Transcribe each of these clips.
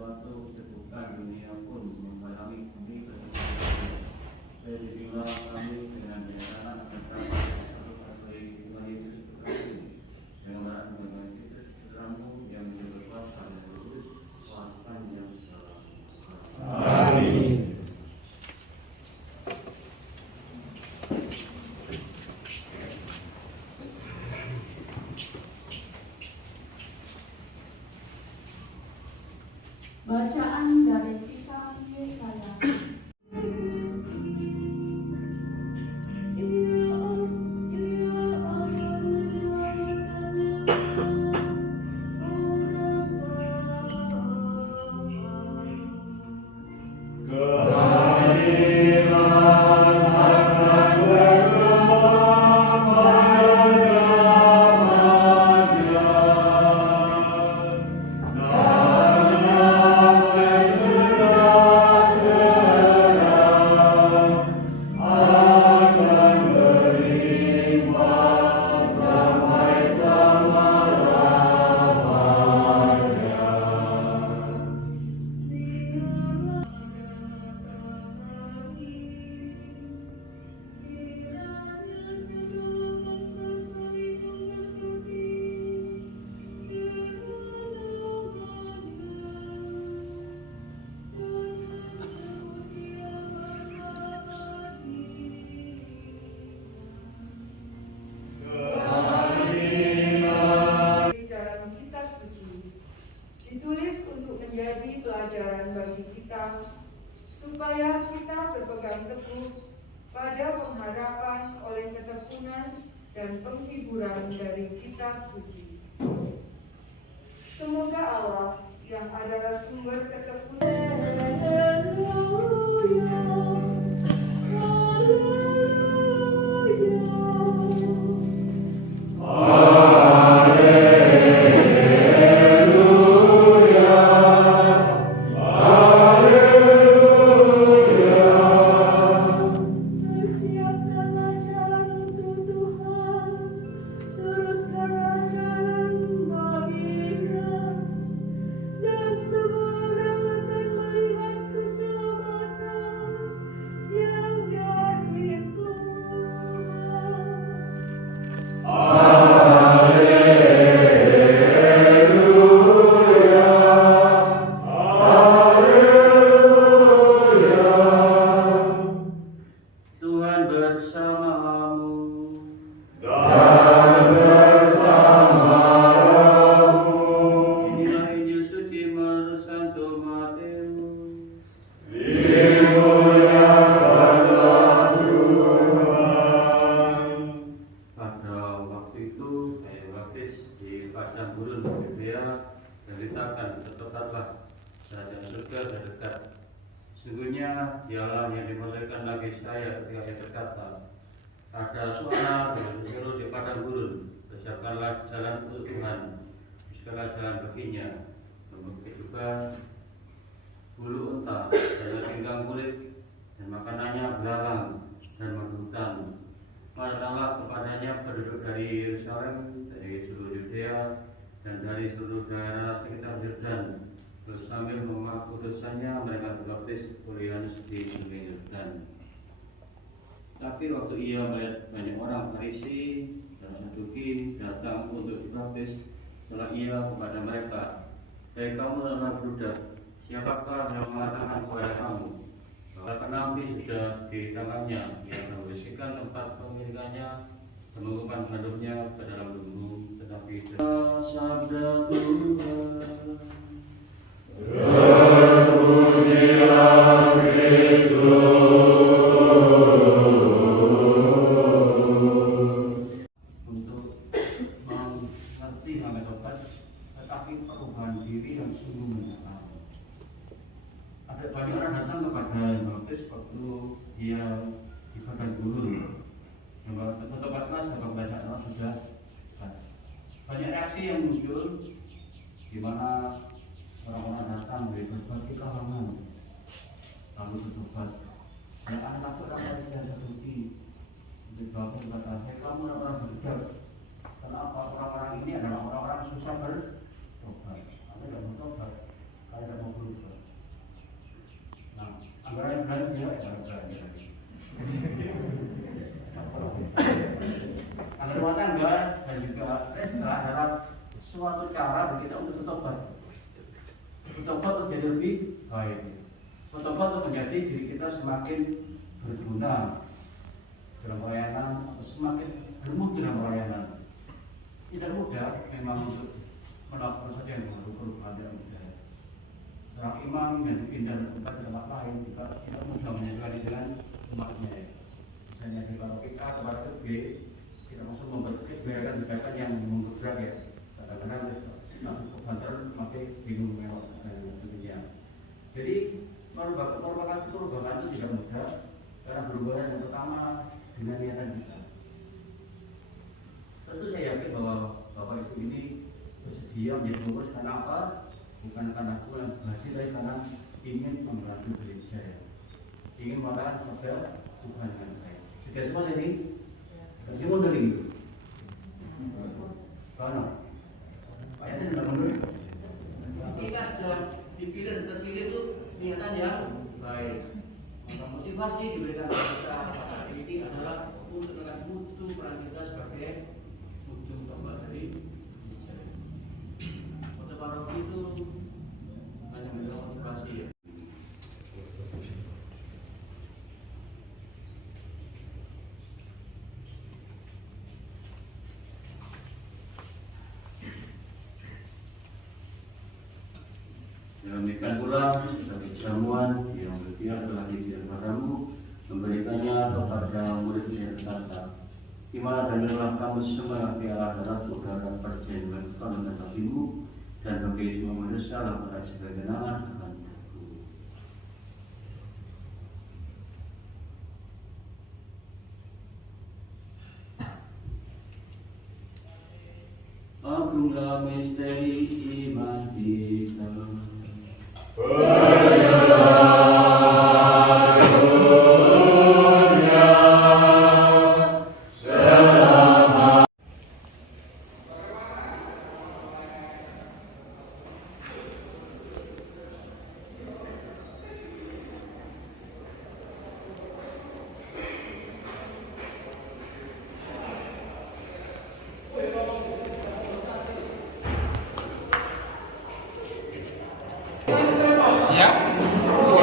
suatu kesibukan dunia pun menghalangi kami berilah kami dengan jalan mencapai satu kasih Tuhan Yesus Kristus dengan Tuhanmu yang berkuasa dan lurus kuasa yang Amin. Bacaan dari kitab Yesaya. Ditulis untuk menjadi pelajaran bagi kita, supaya kita berpegang teguh pada pengharapan oleh ketekunan dan penghiburan dari kitab suci. Semoga Allah yang adalah sumber ketekunan dekat. Sungguhnya dialah yang dimerdekakan lagi saya ketika saya berkata, ada suara berseru di padang gurun, persiapkanlah jalan untuk Tuhan, di segala jalan baginya. Begitu juga bulu unta dan pinggang kulit, dan makanannya belalang dan menghutan. Datanglah kepadanya penduduk dari Yerusalem, dari seluruh Yudea, dan dari seluruh daerah sekitar Yordan. Terus sambil mengaku dosanya, mereka berbaptis oleh Yohanes di sungai Yordan. Tapi waktu ia melihat banyak orang Farisi dan Saduki datang untuk dibaptis, setelah ia kepada mereka, "Hai kamu adalah budak, siapakah yang mengatakan kepada kamu bahwa penampi sudah di tangannya, yang membersihkan tempat pemilikannya, mengumpulkan gandumnya ke dalam lumbung, tetapi sabda Tuhan." Terpujilah Kristus. Untuk mengerti hal tobat, tetapi perubahan diri yang sungguh mendalam. Ada banyak orang datang kepada Baptis waktu dia di padang gurun. Tobatlah sebab banyak orang sudah banyak reaksi yang muncul, di mana orang-orang datang dari berbagai kalangan lalu bertobat. Yang anak orang Farisi dan Saduki berbagai berkata, "Hai kamu orang berbudak, kenapa orang-orang ini adalah orang-orang susah bertobat? Anda tidak bertobat, kalian tidak mau berubah." kita untuk bertobat. Bertobat untuk jadi lebih baik. Bertobat untuk menjadi diri kita semakin berguna dalam pelayanan atau semakin bermutu dalam pelayanan. Tidak mudah memang untuk melakukan sesuatu yang baru, perubahan tidak mudah. Seorang imam yang dipindah dari tempat ke tempat lain juga tidak mudah menyesuaikan dengan umatnya. Misalnya di paroki A ke paroki B, tidak langsung memperkirakan yang menggebrak ya. Kadang-kadang banter makin bingung mewah dan sebagainya. Jadi merupakan perubahan itu tidak mudah karena perubahan yang pertama dengan niatan kita. Tentu saya yakin bahwa Bapak Ibu ini bersedia menjadi pengurus karena apa? Bukan karena kurang berhasil, tapi karena ingin membantu gereja, ingin melakukan pada Tuhan dengan baik. Sudah semua ini? Kasih mundur ini. Karena ayatnya tidak mundur. Kita sudah dipilih dan terpilih itu niatan yang baik. Maka motivasi diberikan kepada kita pada ini adalah untuk dengan mutu peran kita sebagai mutu Bapak dari gereja. Kota paroki itu hanya mendapat motivasi ya. Demikian pula sebagai jamuan yang berpihak telah diberikan padamu, memberikannya kepada murid yang terkata. Di mana damilah kamu semua yang piala adalah saudara perjanjian Tuhan dan kasihmu, dan bagi semua manusia lah pada sebagai kenangan akan aku. Agunglah misteri iman kita.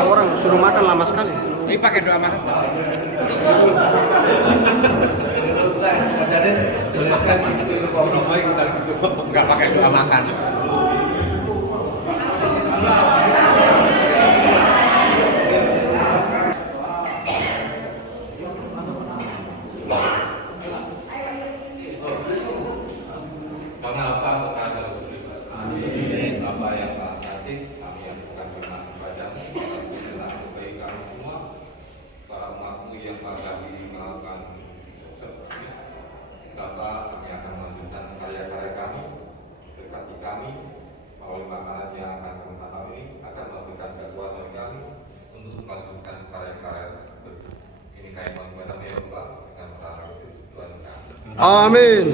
Orang suruh makan lama sekali. Ini pakai doa makan. Enggak pakai doa makan. Karena apa kepada apa yang Pak kasih, kami yang bukan firman kepadamu, adalah bagi kami semua, para umatmu yang kami melakukan seperti Bapak, kami akan melanjutkan karya-karya kami, berkati kami, melalui makanan yang akan kami santap ini, akan memberikan kekuatan kami untuk melanjutkan karya-karya tersebut. Ini kami mengucapkan ya Bapak, dengan pertama itu Tuhan kami. Amin.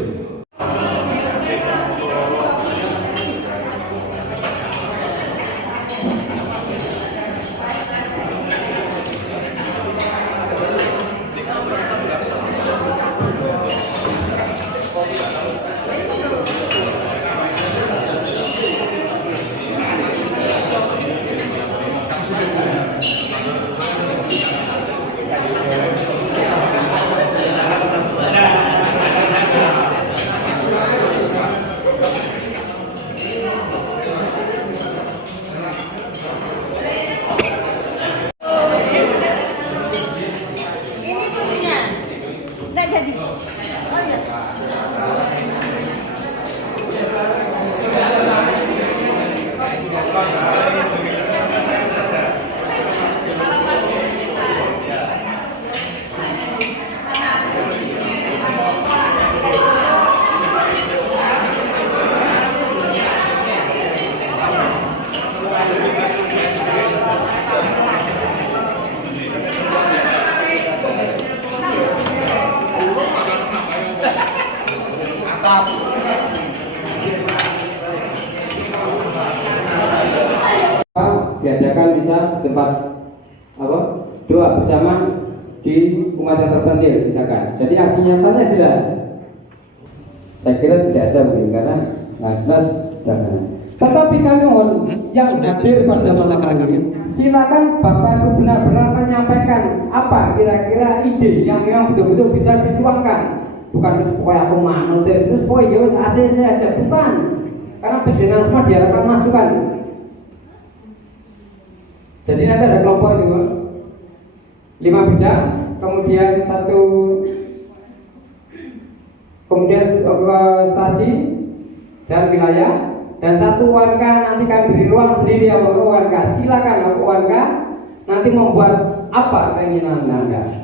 Diadakan bisa tempat apa doa bersama di umat yang terpencil misalkan. Jadi aksi nyatanya jelas. Saya kira tidak ada mungkin karena jelas jangan. Tetapi kami mohon yang hadir pada sudah malam keren, ini, silakan Bapak itu benar-benar menyampaikan apa kira-kira ide yang memang betul-betul bisa dituangkan. Bukan supaya aku manut terus pokoknya ya ACC aja, bukan. Karena pimpinan semua diharapkan masukan. Jadi nanti ada kelompok itu 5 bidang, kemudian stasi dan wilayah, dan 1 warga nanti kami beri ruang sendiri ya warga. Silakan warga nanti membuat apa keinginan Anda.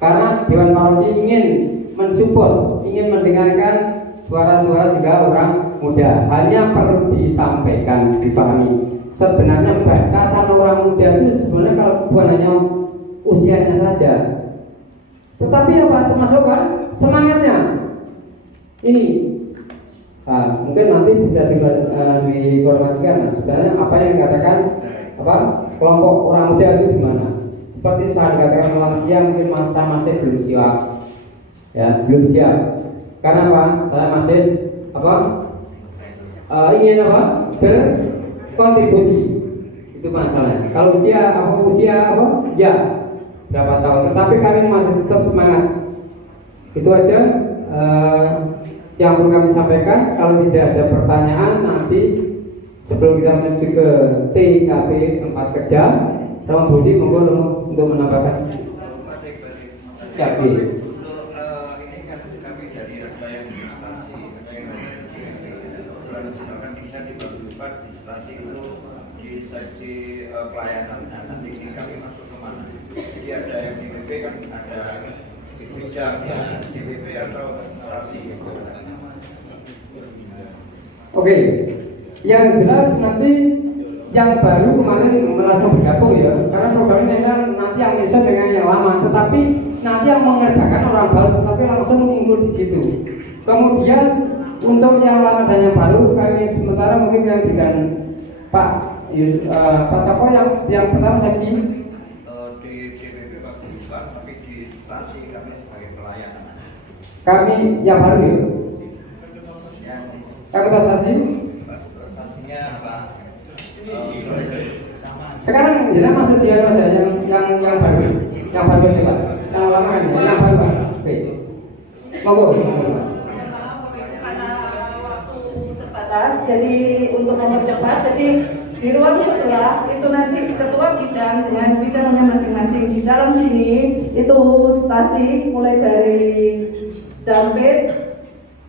Karena Dewan Paroki ingin mensupport, ingin mendengarkan suara-suara juga orang muda. Hanya perlu disampaikan, dipahami. Sebenarnya batasan orang muda itu sebenarnya kalau bukan hanya usianya saja, tetapi apa termasuk apa? Semangatnya. Ini mungkin nanti bisa diinformasikan. Sebenarnya apa yang dikatakan apa kelompok orang muda itu di mana? Seperti saya dikatakan lansia mungkin masih belum siap, ya belum siap. Karena apa? Saya masih ingin berkontribusi, itu masalahnya. Kalau usia ya berapa tahun, tetapi kami masih tetap semangat. Itu aja yang perlu kami sampaikan. Kalau tidak ada pertanyaan nanti sebelum kita menuju ke TKP tempat kerja, Romo Budi monggo untuk menambahkan. Ya, ini kan kami dari ada yang di stasi, ada yang kebetulan misalkan bisa dibagi 4 di stasi itu di seksi pelayanan. Nah, nanti ini kami masuk ke mana? Jadi ada yang di PP kan ada di bijak, ya, di PP atau stasi gitu. Oke, yang jelas nanti yang baru kemarin langsung bergabung ya, karena program ini kan nanti yang bisa dengan yang lama, tetapi nanti yang mengerjakan orang baru, tetapi langsung include di situ. Kemudian untuk yang lama dan yang baru kami sementara mungkin kami berikan Pak Toko yang pertama seksi Di DPP Pak Bukan, tapi di stasi kami sebagai pelayanan. kami yang baru ya. Yang ketua stasi. Stasinya Pak. Sekarang jelas masuk dia saja yang baru sih Pak. Yang lama ini, yang baru Pak. Oke. Monggo. Karena waktu terbatas, jadi untuk hanya cepat, jadi di ruang sebelah itu nanti ketua bidang dengan bidangnya masing-masing. Di dalam sini itu stasi mulai dari Dampit,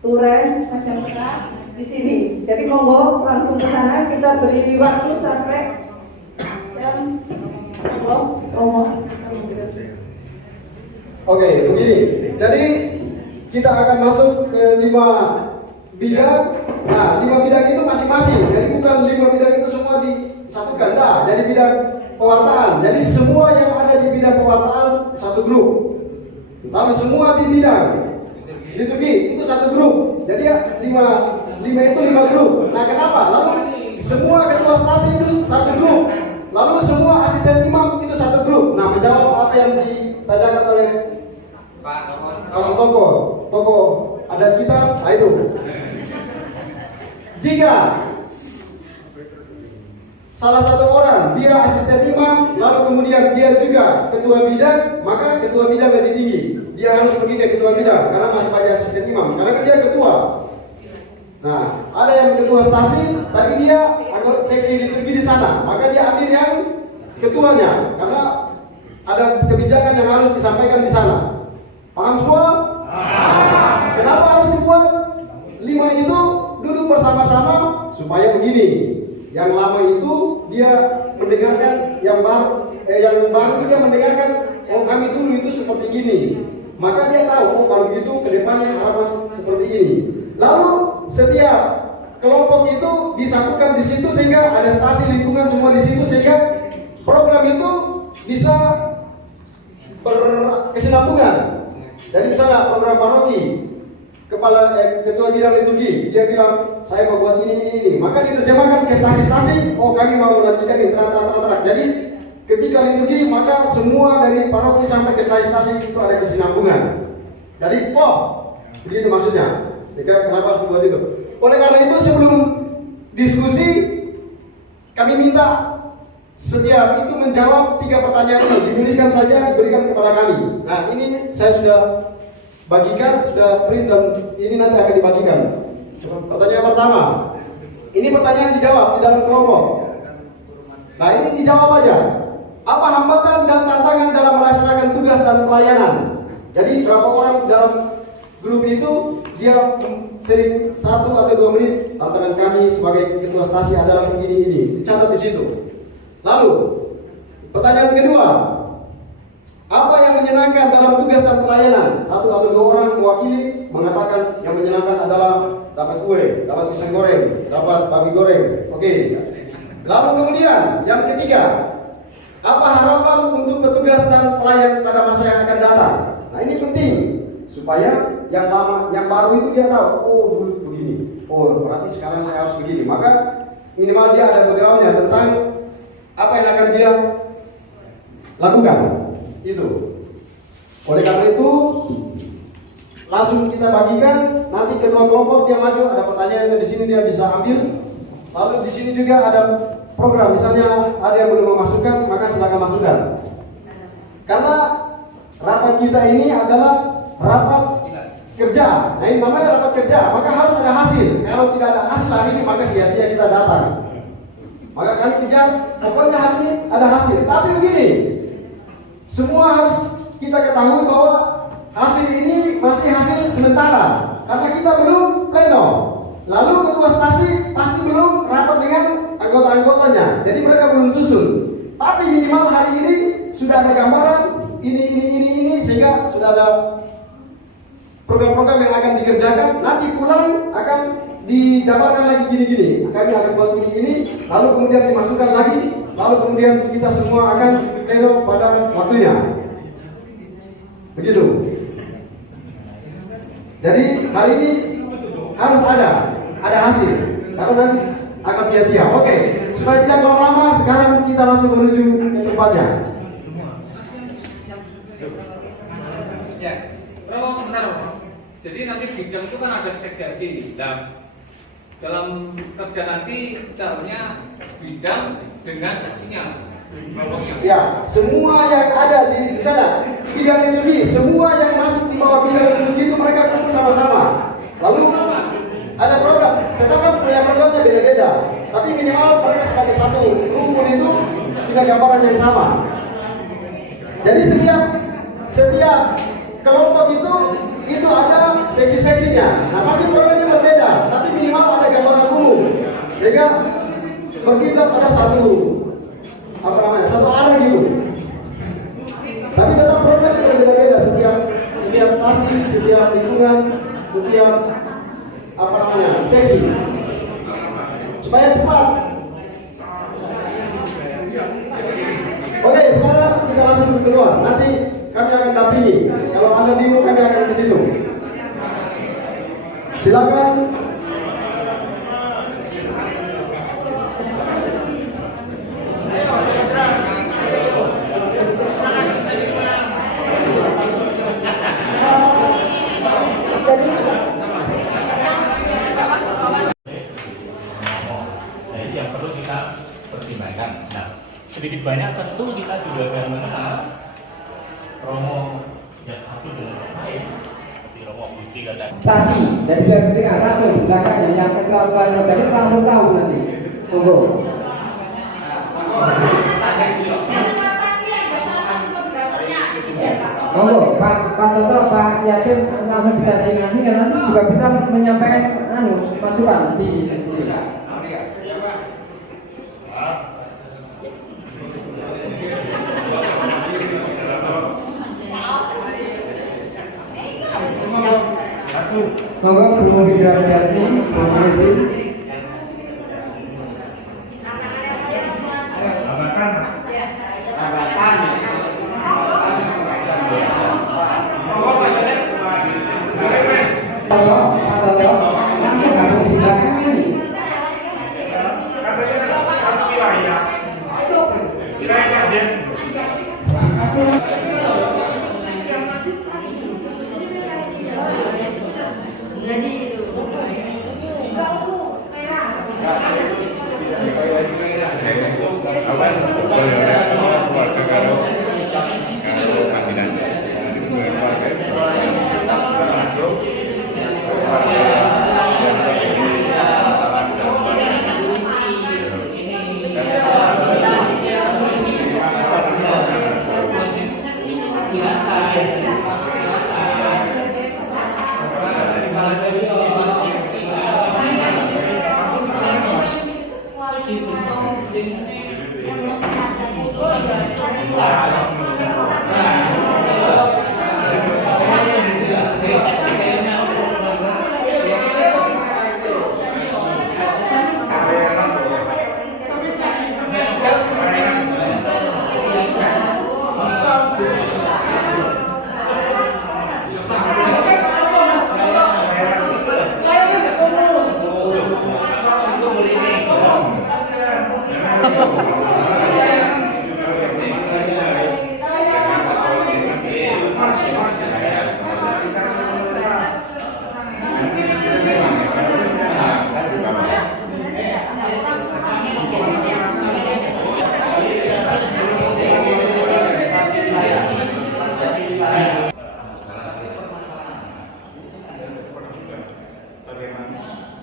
Turen, Majalengka di sini. Jadi monggo langsung ke sana, kita beri waktu sampai jam Oke, begini. Jadi kita akan masuk ke 5 bidang. Nah, 5 bidang itu masing-masing. Jadi bukan 5 bidang itu semua disatukan. Nah, jadi bidang pewartaan. Jadi semua yang ada di bidang pewartaan satu grup. Lalu semua di bidang liturgi itu satu grup. Jadi ya 5 itu 5 grup. Nah, kenapa? Lalu semua ketua stasi itu satu grup. Lalu semua asisten imam itu satu grup. Nah, menjawab apa yang ditanyakan oleh Pak Toko adat kita, nah itu. Jika salah satu orang dia asisten imam, lalu kemudian dia juga ketua bidang, maka ketua bidang lebih tinggi. Dia harus pergi ke ketua bidang karena masih banyak asisten imam, karena kan dia ketua. Nah, ada yang ketua stasi, tapi dia anggota seksi liturgi di sana, maka dia ambil yang ketuanya, karena ada kebijakan yang harus disampaikan di sana. Paham semua? Kenapa harus dibuat 5 itu duduk bersama-sama? Supaya begini, yang lama itu dia mendengarkan yang baru itu dia mendengarkan, oh kami dulu itu seperti gini. Maka dia tahu, oh kalau begitu kedepannya harapan seperti ini. Lalu setiap kelompok itu disatukan di situ sehingga ada stasi lingkungan semua di situ sehingga program itu bisa berkesinambungan. Jadi misalnya program paroki, ketua bidang liturgi dia bilang saya mau buat ini, maka diterjemahkan ke stasi-stasi. Oh kami mau melanjutkan ini terang. Jadi ketika liturgi maka semua dari paroki sampai ke stasi-stasi itu ada kesinambungan. Jadi begitu maksudnya. Sehingga kenapa harus dibuat itu? Oleh karena itu sebelum diskusi, kami minta setiap itu menjawab 3 pertanyaan itu, dituliskan saja, diberikan kepada kami. Nah, ini saya sudah bagikan, sudah print dan ini nanti akan dibagikan. Pertanyaan pertama, ini pertanyaan dijawab di dalam kelompok. Nah, ini dijawab aja. Apa hambatan dan tantangan dalam melaksanakan tugas dan pelayanan? Jadi berapa orang dalam grup itu dia sering 1 atau 2 menit. Tantangan kami sebagai ketua stasi adalah begini, dicatat di situ. Lalu pertanyaan kedua, apa yang menyenangkan dalam tugas dan pelayanan? 1 atau 2 orang mewakili mengatakan yang menyenangkan adalah dapat kue, dapat pisang goreng, dapat babi goreng. Oke. Lalu kemudian yang ketiga, apa harapan untuk petugas dan pelayan pada masa yang akan datang? Nah, ini penting supaya yang lama, yang baru itu dia tahu, oh dulu begini, oh berarti sekarang saya harus begini. Maka minimal dia ada backgroundnya tentang apa yang akan dia lakukan. Itu. Oleh karena itu langsung kita bagikan. Nanti ketua kelompok dia maju, ada pertanyaan di sini dia bisa ambil. Lalu di sini juga ada program, misalnya ada yang belum memasukkan, maka silakan masukkan. Karena rapat kita ini adalah rapat kerja. Nah, ini namanya rapat kerja, maka harus ada hasil. Kalau tidak ada hasil hari ini, maka sia-sia kita datang. Maka kami kejar, pokoknya hari ini ada hasil. Tapi begini, semua harus kita ketahui bahwa hasil ini masih hasil sementara, karena kita belum pleno. Lalu ketua stasi pasti belum rapat dengan anggota-anggotanya, jadi mereka belum susun. Tapi minimal hari ini sudah ada gambaran ini, sehingga sudah ada program-program yang akan dikerjakan. Nanti pulang akan dijabarkan lagi gini-gini. Kami akan buat ini, lalu kemudian dimasukkan lagi, lalu kemudian kita semua akan pleno pada waktunya. Begitu. Jadi hari ini harus ada hasil, karena nanti akan sia-sia. Oke, supaya tidak lama-lama, sekarang kita langsung menuju ke tempatnya. Ya, terus sebentar. Jadi nanti bidang itu kan ada seksi. Nah, dalam kerja nanti seharusnya bidang dengan seksinya. Ya, semua yang ada di sana bidang energi, semua yang masuk di bawah bidang energi itu mereka kumpul sama-sama. Lalu ada program, tetapi yang berbuatnya beda-beda. Tapi minimal mereka sebagai satu rumpun itu punya gambaran yang sama. Jadi setiap kelompok itu ada seksi-seksinya. Nah, pasti programnya berbeda, tapi minimal ada gambaran umum sehingga berkiblat pada satu arah gitu. Tapi tetap programnya berbeda-beda setiap stasi, setiap lingkungan, setiap seksi, supaya cepat. Oke, sekarang kita langsung keluar. Nanti kami akan dampingi. Kalau Anda bingung, kami akan ke situ. Silakan. Sedikit banyak tentu kita juga akan mengenal Romo yang satu dengan yang lain, seperti Romo Bukti kata Stasi, jadi ketika langsung belakangnya yang ketua jadi langsung tahu nanti. Tunggu. Monggo, Pak Toto, Pak Yasin langsung bisa sinyal nanti juga bisa menyampaikan masukan di sini. Monggo belum Widrajati, Bung Presiden. Langsung gabung di belakang ini. satu wilayah aja. Jadi itu keluarga karo panggilan keluarga termasuk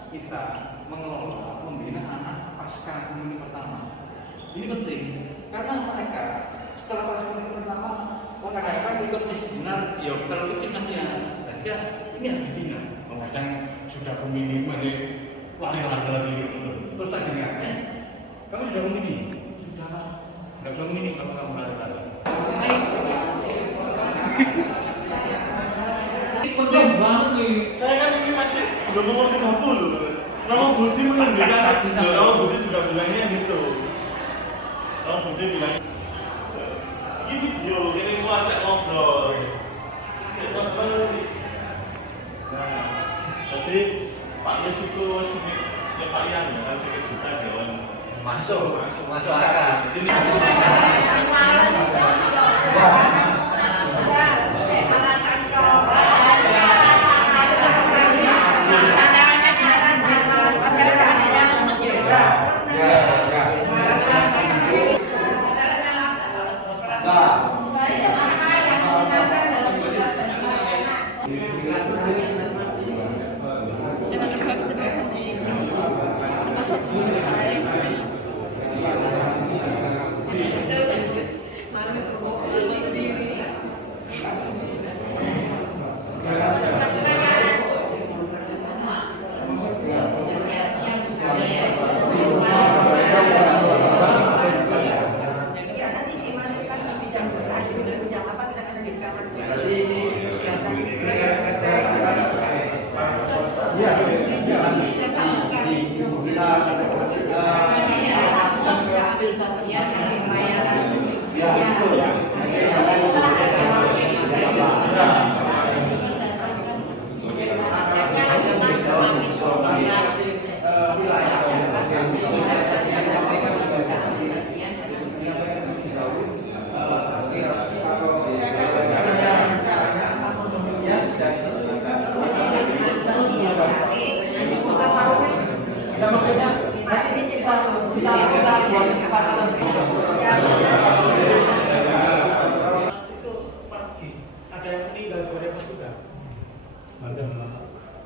kita mengelola membina anak pasca komunitas pertama. Ini penting karena mereka setelah pasca komunitas pertama kadang-kadang ikut benar ya terlalu kecil masih ya. Dan ini harus dibina. Kadang sudah pemilih masih lari-lari gitu. Terus akhirnya kamu sudah pemilih? Sudah. Nggak bisa pemilih kalau kamu lari-lari. Penting banget nih. Saya kan ini masih belum nomor 30. Nama Budi mengendalikan, Nama Budi juga bilangnya gitu. Nama Budi bilangnya ini video, ini keluarga ngobrol. Nah, jadi Pak Yus itu ya Pak Ian ya kan sedikit juga dewan. Masuk akal.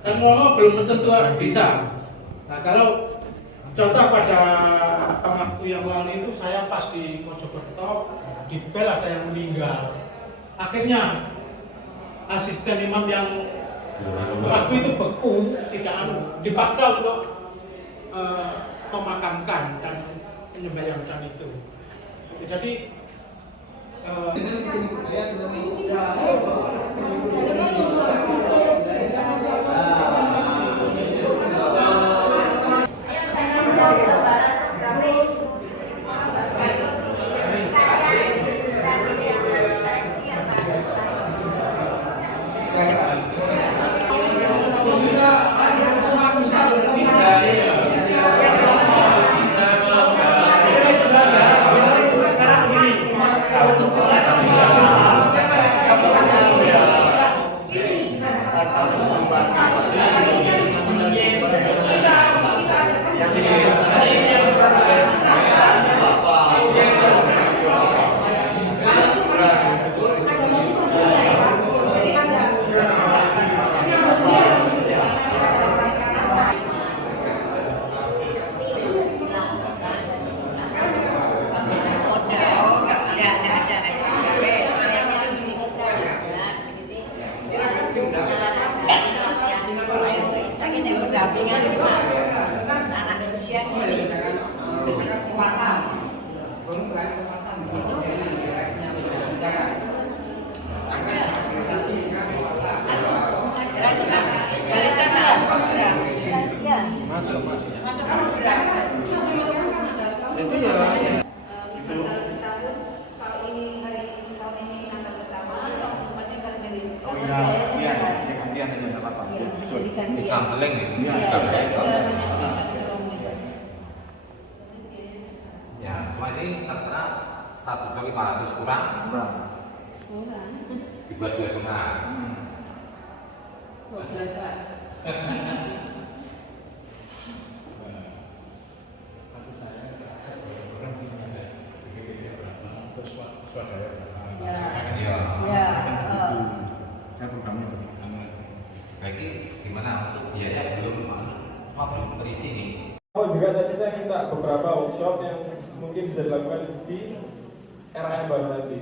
Semua belum tentu bisa. Nah, kalau contoh pada waktu yang lalu itu saya pas di Mojokerto di Pel ada yang meninggal. Akhirnya asisten imam yang waktu itu beku tidak dipaksa untuk memakamkan dan menyembelihkan itu. Jadi percepatan, pengukuran kecepatan, direksinya berjalan. Itu ya. Seling nih. Ya, cuma ini terkena 1.500 kurang. Dibuat 2,5. Berarti gimana untuk biaya belum terisi nih? Oh juga tadi saya minta beberapa workshop yang mungkin bisa dilakukan di era yang baru nanti.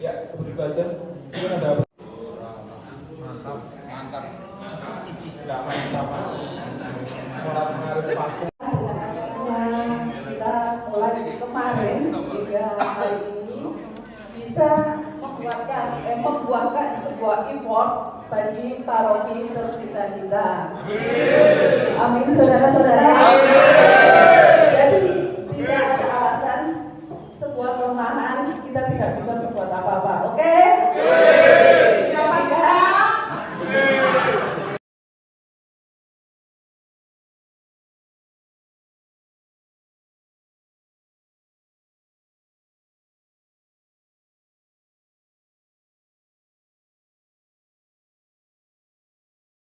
Ya seperti itu aja. Mungkin ada apa? Mantap. Nggak mantap. Orang mengaruh vakum. Kita mulai kemarin hingga hari ini bisa membuahkan sebuah effort bagi paroki tercinta kita. Amin, saudara-saudara.